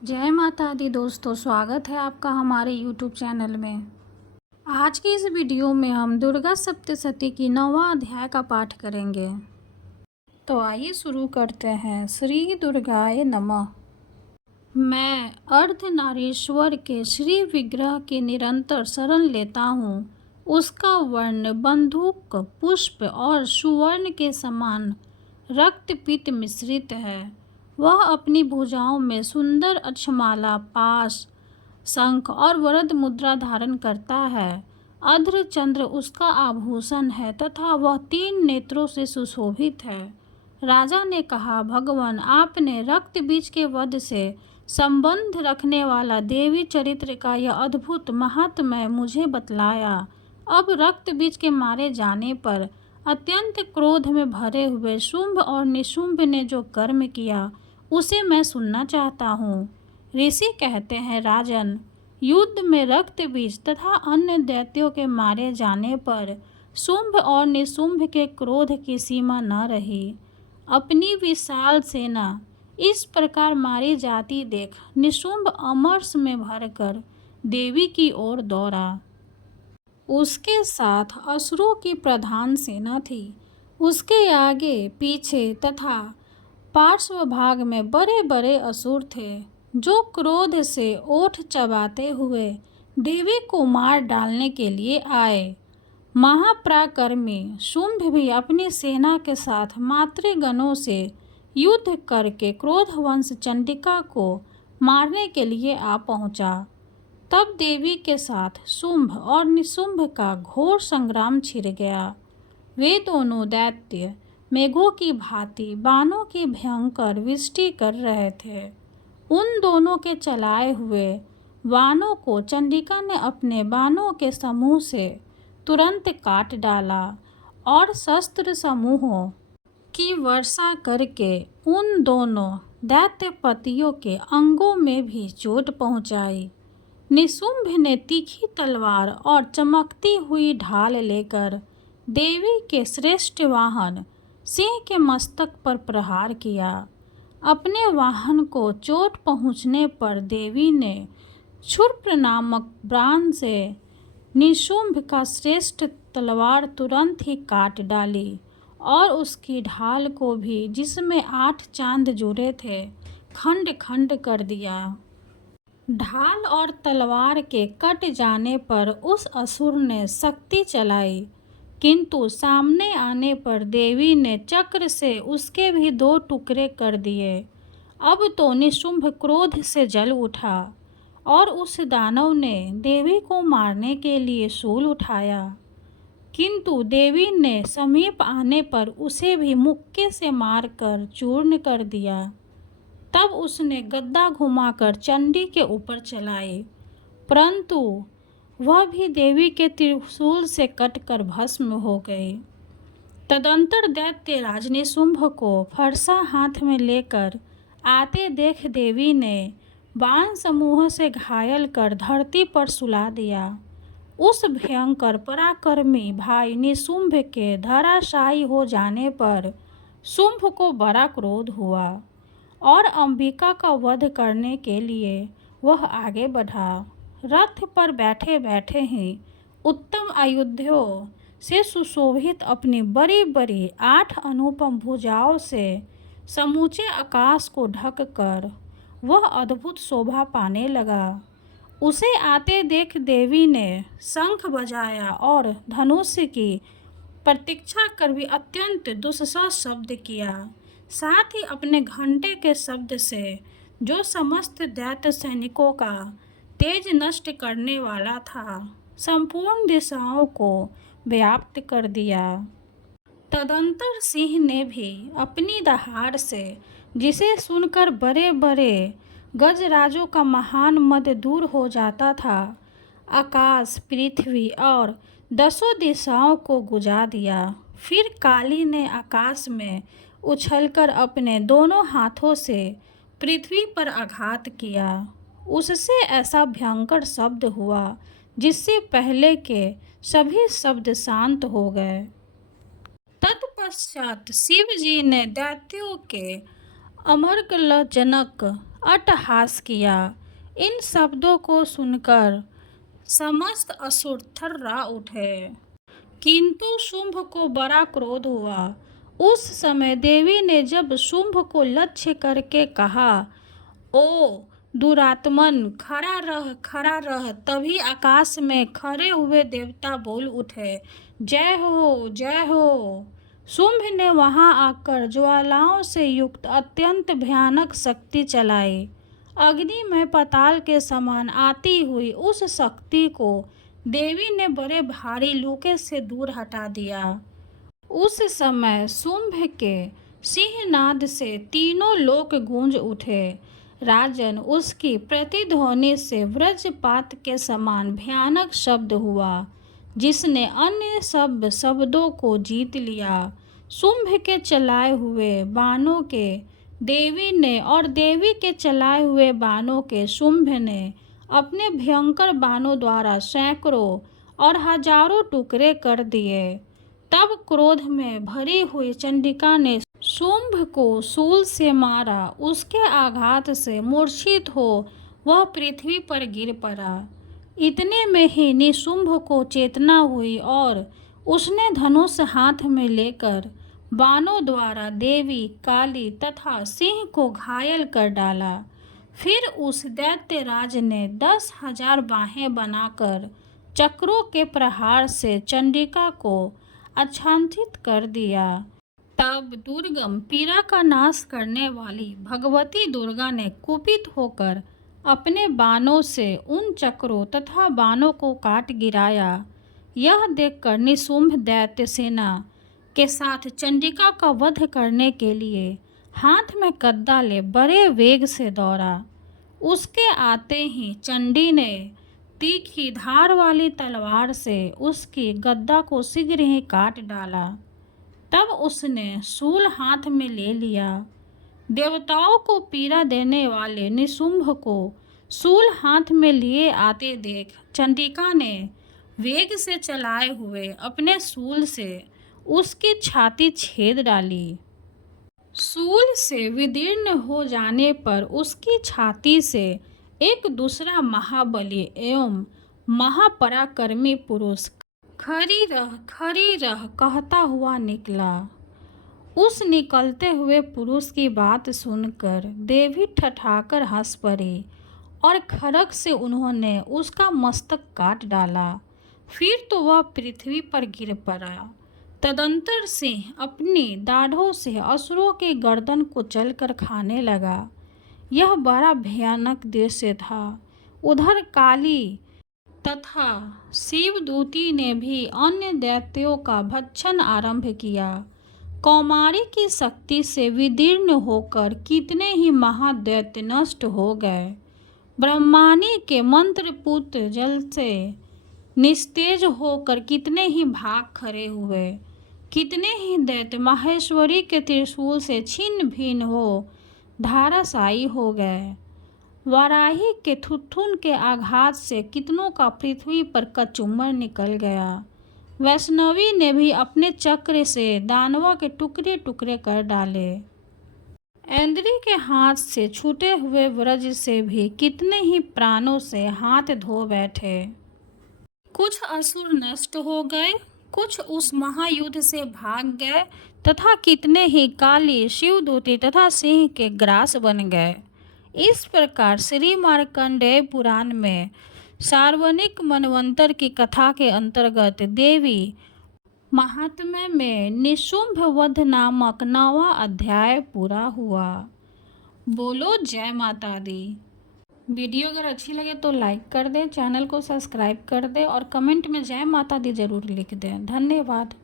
जय माता दी दोस्तों, स्वागत है आपका हमारे YouTube चैनल में। आज की इस वीडियो में हम दुर्गा सप्तशती की 9वां अध्याय का पाठ करेंगे। तो आइए शुरू करते हैं। श्री दुर्गाय नमः। मैं अर्धनारीश्वर के श्री विग्रह की निरंतर शरण लेता हूँ। उसका वर्ण बंदूक, पुष्प और सुवर्ण के समान रक्तपीत मिश्रित है। वह अपनी भुजाओं में सुंदर अक्षमाला, पाश, शंख और वरद मुद्रा धारण करता है। अर्ध चंद्र उसका आभूषण है तथा वह 3 नेत्रों से सुशोभित है। राजा ने कहा, भगवान, आपने रक्त बीज के वध से संबंध रखने वाला देवी चरित्र का यह अद्भुत महात्म्य मुझे बतलाया। अब रक्त बीज के मारे जाने पर अत्यंत क्रोध में भरे हुए शुंभ और निशुंभ ने जो कर्म किया उसे मैं सुनना चाहता हूँ। ऋषि कहते हैं, राजन, युद्ध में रक्त बीज तथा अन्य दैत्यों के मारे जाने पर शुंभ और निशुंभ के क्रोध की सीमा न रही। अपनी विशाल सेना इस प्रकार मारी जाती देख निशुंभ अमर्ष में भरकर देवी की ओर दौड़ा। उसके साथ असुरों की प्रधान सेना थी। उसके आगे पीछे तथा पार्श्व भाग में बड़े बड़े असुर थे, जो क्रोध से ओठ चबाते हुए देवी को मार डालने के लिए आए। महापराक्रमी शुंभ भी अपनी सेना के साथ मातृगणों से युद्ध करके क्रोधवंश चंडिका को मारने के लिए आ पहुंचा। तब देवी के साथ शुंभ और निशुंभ का घोर संग्राम छिड़ गया। वे दोनों दैत्य मेघों की भांति बाणों की भयंकर वृष्टि कर रहे थे। उन दोनों के चलाए हुए बाणों को चंडिका ने अपने बाणों के समूह से तुरंत काट डाला और शस्त्र समूहों की वर्षा करके उन दोनों दैत्यपतियों के अंगों में भी चोट पहुंचाई। निशुंभ ने तीखी तलवार और चमकती हुई ढाल लेकर देवी के श्रेष्ठ वाहन सिंह के मस्तक पर प्रहार किया। अपने वाहन को चोट पहुंचने पर देवी ने क्षुर्प नामक बाण से निशुंभ का श्रेष्ठ तलवार तुरंत ही काट डाली और उसकी ढाल को भी, जिसमें 8 चांद जुड़े थे, खंड खंड कर दिया। ढाल और तलवार के कट जाने पर उस असुर ने शक्ति चलाई, किंतु सामने आने पर देवी ने चक्र से उसके भी 2 टुकड़े कर दिए। अब तो निशुंभ क्रोध से जल उठा और उस दानव ने देवी को मारने के लिए शूल उठाया, किंतु देवी ने समीप आने पर उसे भी मुक्के से मारकर चूर्ण कर दिया। तब उसने गद्दा घुमाकर चंडी के ऊपर चलाई, परंतु वह भी देवी के त्रिशूल से कटकर भस्म हो गई। तदंतर दैत्यराज निशुंभ को फरसा हाथ में लेकर आते देख देवी ने बाण समूह से घायल कर धरती पर सुला दिया। उस भयंकर पराक्रमी भाई निशुंभ के धराशायी हो जाने पर शुंभ को बड़ा क्रोध हुआ और अंबिका का वध करने के लिए वह आगे बढ़ा। रथ पर बैठे बैठे ही उत्तम आयुधों से सुशोभित अपनी बड़ी बड़ी 8 अनुपम भुजाओं से समूचे आकाश को ढककर वह अद्भुत शोभा पाने लगा। उसे आते देख देवी ने शंख बजाया और धनुष की प्रतीक्षा कर भी अत्यंत दुस्सह शब्द किया। साथ ही अपने घंटे के शब्द से, जो समस्त दैत्य सैनिकों का तेज नष्ट करने वाला था, संपूर्ण दिशाओं को व्याप्त कर दिया। तदंतर सिंह ने भी अपनी दहाड़ से, जिसे सुनकर बड़े बड़े गजराजों का महान मद दूर हो जाता था, आकाश, पृथ्वी और 10 दिशाओं को गुजा दिया। फिर काली ने आकाश में उछलकर अपने दोनों हाथों से पृथ्वी पर आघात किया। उससे ऐसा भयंकर शब्द हुआ जिससे पहले के सभी शब्द शांत हो गए। तत्पश्चात शिव जी ने दैत्यों के अमरकलजनक अट्टहास किया। इन शब्दों को सुनकर समस्त असुर थर्रा उठे, किंतु शुंभ को बड़ा क्रोध हुआ। उस समय देवी ने जब शुंभ को लक्ष्य करके कहा, ओ दुरात्मन, खड़ा रह। तभी आकाश में खड़े हुए देवता बोल उठे, जय हो, जय हो। शुंभ ने वहां आकर ज्वालाओं से युक्त अत्यंत भयानक शक्ति चलाई। अग्नि में पाताल के समान आती हुई उस शक्ति को देवी ने बड़े भारी लूके से दूर हटा दिया। उस समय शुंभ के सिंहनाद से तीनों लोक गूंज उठे। राजन, उसकी प्रतिध्वनि से वज्रपात के समान भयानक शब्द हुआ, जिसने अन्य सब शब्दों को जीत लिया। शुंभ के चलाए हुए बाणों के देवी ने और देवी के चलाए हुए बाणों के शुंभ ने अपने भयंकर बाणों द्वारा सैकड़ों और हजारों टुकड़े कर दिए। तब क्रोध में भरी हुई चंडिका ने शुंभ को शूल से मारा। उसके आघात से मूर्छित हो वह पृथ्वी पर गिर पड़ा। इतने में ही निशुंभ को चेतना हुई और उसने धनुष हाथ में लेकर बाणों द्वारा देवी, काली तथा सिंह को घायल कर डाला। फिर उस दैत्यराज ने 10,000 बाहें बनाकर चक्रों के प्रहार से चंडिका को आच्छादित कर दिया। तब दुर्गम पीड़ा का नाश करने वाली भगवती दुर्गा ने कुपित होकर अपने बाणों से उन चक्रों तथा बाणों को काट गिराया। यह देखकर निशुंभ दैत्य सेना के साथ चंडिका का वध करने के लिए हाथ में गदा ले बड़े वेग से दौड़ा। उसके आते ही चंडी ने तीखी धार वाली तलवार से उसकी गदा को शीघ्र ही काट डाला। तब उसने शूल हाथ में ले लिया। देवताओं को पीड़ा देने वाले निशुंभ को शूल हाथ में लिए आते देख चंडिका ने वेग से चलाए हुए अपने शूल से उसकी छाती छेद डाली। शूल से विदीर्ण हो जाने पर उसकी छाती से एक दूसरा महाबली एवं महापराक्रमी पुरुष खड़ी रह कहता हुआ निकला। उस निकलते हुए पुरुष की बात सुनकर देवी ठठाकर हंस पड़ी और खड्ग से उन्होंने उसका मस्तक काट डाला। फिर तो वह पृथ्वी पर गिर पड़ा। तदंतर सिंह अपनी दाढ़ों से असुरों के गर्दन को चलकर खाने लगा। यह बड़ा भयानक दृश्य था। उधर काली तथा शिवदूती ने भी अन्य दैत्यों का भक्षण आरंभ किया। कौमारी की शक्ति से विदीर्ण होकर कितने ही महादैत्य नष्ट हो गए। ब्रह्मानी के मंत्रपुत जल से निस्तेज होकर कितने ही भाग खड़े हुए। कितने ही दैत्य माहेश्वरी के त्रिशूल से छिन्न भिन्न हो धाराशायी हो गए। वाराही के थुथुन के आघात से कितनों का पृथ्वी पर कचूमर निकल गया। वैष्णवी ने भी अपने चक्र से दानवों के टुकड़े टुकड़े कर डाले। इंद्री के हाथ से छूटे हुए व्रज से भी कितने ही प्राणों से हाथ धो बैठे। कुछ असुर नष्ट हो गए, कुछ उस महायुद्ध से भाग गए तथा कितने ही काली, शिवदूती तथा सिंह के ग्रास बन गए। इस प्रकार श्री मार्कंडेय पुराण में सार्वनिक मनवंतर की कथा के अंतर्गत देवी महात्म्य में निशुंभ वध नामक 9वां अध्याय पूरा हुआ। बोलो जय माता दी। वीडियो अगर अच्छी लगे तो लाइक कर दें, चैनल को सब्सक्राइब कर दें और कमेंट में जय माता दी जरूर लिख दें। धन्यवाद।